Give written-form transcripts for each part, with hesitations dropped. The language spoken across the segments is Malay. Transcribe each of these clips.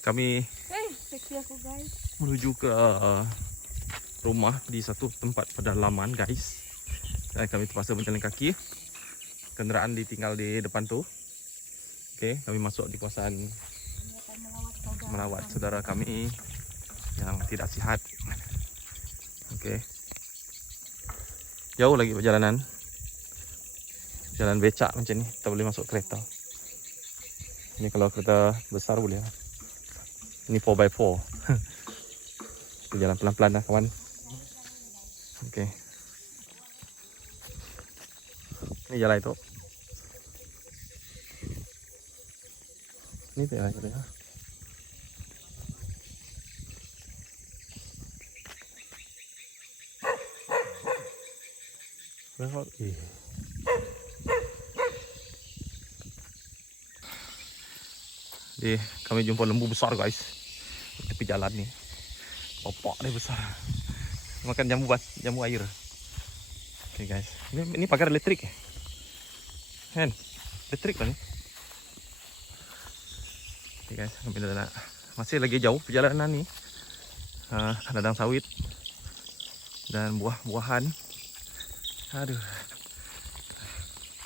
Kami aku guys. menuju ke rumah di satu tempat pedalaman guys. Dan kami terpaksa berjalan kaki. Kenderaan ditinggal di depan tu. Okey, kami masuk di kawasan melawat saudara kami yang tidak sihat. Okey. Jauh lagi perjalanan. Jalan becak macam ni, tak boleh masuk kereta. Ini kalau kereta besar boleh. Ini 4x4. Jalan pelan-pelan lah kawan. Okey. Ini jalan itu. Ini jalan itu ya. Kami jumpa lembu besar guys di tepi jalan ni. Bapak dia besar. Makan jamu air. Okay guys. Ini pagar elektrik kan? Elektrik lah ni. Okay guys, kami dah nak. Masih lagi jauh perjalanan ni. Ladang sawit dan buah-buahan. Aduh.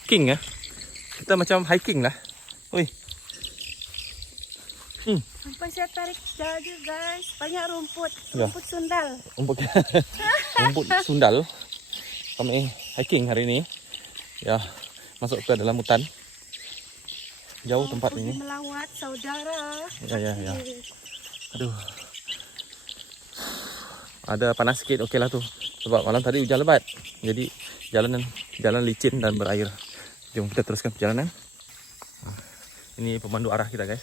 King kita macam hiking lah. Oi. Sampai saya tarik jalan guys. Banyak rumput. Ya. Rumput sundal. Rumput sundal. Kami hiking hari ini. Ya, masuk ke dalam hutan. Jauh tempat ini. Melawat saudara. Ya. Aduh. Ada panas sikit, okey lah tu. Sebab malam tadi hujan lebat. Jadi jalan licin dan berair. Jom kita teruskan perjalanan. Ini pemandu arah kita guys.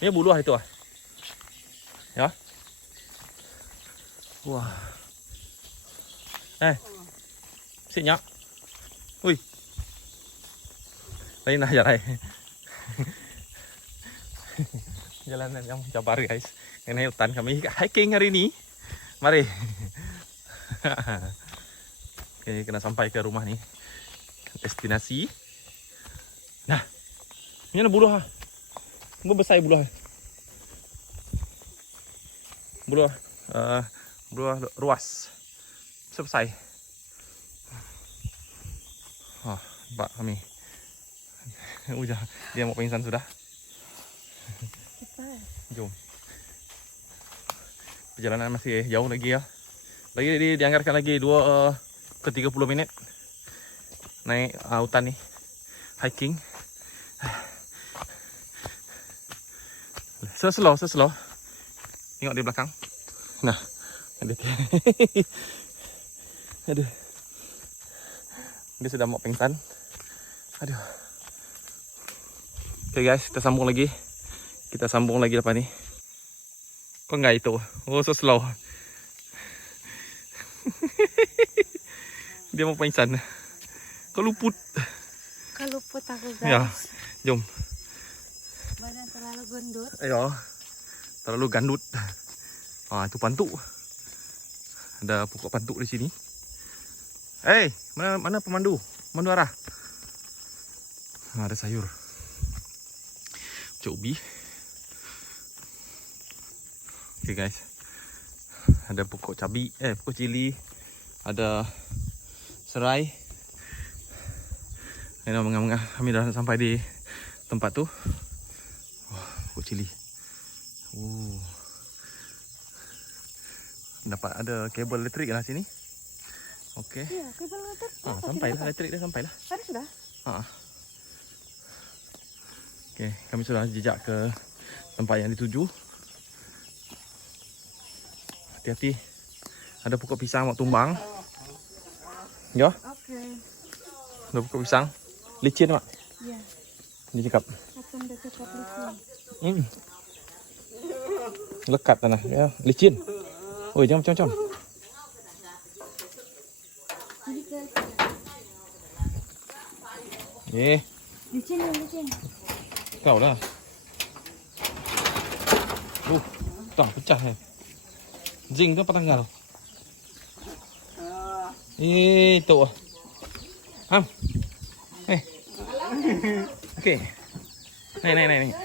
Ini buluh itu ya. Wah. Siknya. Ui. Lain lah jalan. Jalanan yang cabar guys. Ini hutan kami hiking hari ini. Mari. Oke, kena sampai ke rumah ni. Destinasi. Nah. Ini ada buluh Gue besar buluh. Buluh ruas. Selesai. Nampak kami. Dia mau pingsan sudah. Jom. Perjalanan masih jauh lagi ya. Lagi dianggarkan lagi 2 ke 30 minit. Naik hutan ni. Hiking. Slow. Tengok di belakang. Nah, ada aduh. Dia sudah mau pingsan. Aduh. Okay guys, kita sambung lagi lepas ni. Kok enggak itu? Oh, so slow. Dia mau pingsan. Kok luput? Keluput aku guys. Ya, jom. Badan terlalu gendut. Ya, terlalu gandut. Itu pantuk. Ada pokok pantuk di sini. Mana pemandu? Pemandu arah. Ada sayur. Ubi. Okay guys. Ada pokok cabai, pokok cili. Ada serai. Kami dah sampai di tempat tu. Pokok cili. Dapat ada kabel elektrik lah sini. Okey. Ya, kabel elektrik. Sampailah elektrik dia sampailah. Ada sudah? Okey, kami sudah jejak ke tempat yang dituju. Hati-hati. Ada pokok pisang mau tumbang. Ya? Okey. Ada pokok pisang. Licin, Mak? Ya. Dia cakap. Akan dekat licin. Lekat tanah. Ya, licin. Oi, jangan macam-macam. Licin. Kau lah. Tak pecah Zinc tu apa tanggal? Itu. Okey. Naik.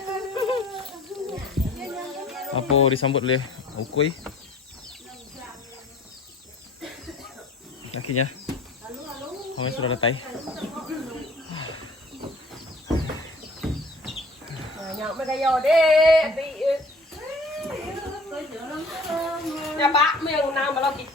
Apa disambut oleh ukui. Akhirnya kami sudah datang. Nhậu mấy cái giò đi. Nhà bác miệng nào mà lo kịp